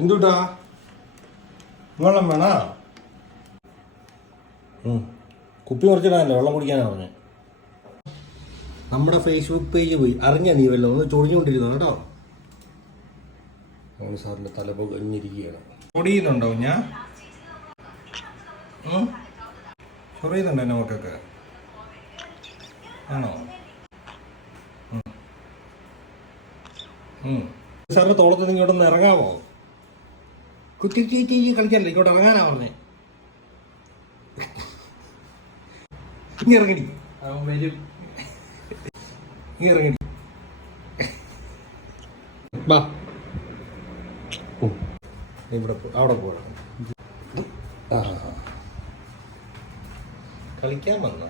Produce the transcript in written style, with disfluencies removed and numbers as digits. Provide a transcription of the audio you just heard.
എന്തുട്ടാ വെള്ളം വേണോ? കുപ്പി കുറച്ചിടാനല്ലേ, വെള്ളം കുടിക്കാനാണ് പറഞ്ഞത്. നമ്മുടെ ഫേസ്ബുക്ക് പേജ് പോയി അറിഞ്ഞാ നീ വല്ലതും ഒന്ന് ചൊടിഞ്ഞുകൊണ്ടിരുന്നു കേട്ടോ. മോന് സാറിൻ്റെ തല പൊകഞ്ഞിരിക്കുകയാണ്. ചൊടിയുന്നുണ്ടോ ഞാൻ? ചൊറിയുന്നുണ്ടോ എൻ്റെ മക്കൾക്ക്? ആണോ? സാറിൻ്റെ തോളത്ത് നിന്ന് ഇങ്ങോട്ടൊന്ന് ഇറങ്ങാമോ? കുറ്റി കളിക്കാനല്ലേ, ഇങ്ങോട്ട് ഇറങ്ങാനാ പറഞ്ഞേ. ഇനി ഇറങ്ങടി, നീ ഇറങ്ങടി, ബാ. ഇവിടെ അവിടെ പോകണം. കളിക്കാൻ വന്ന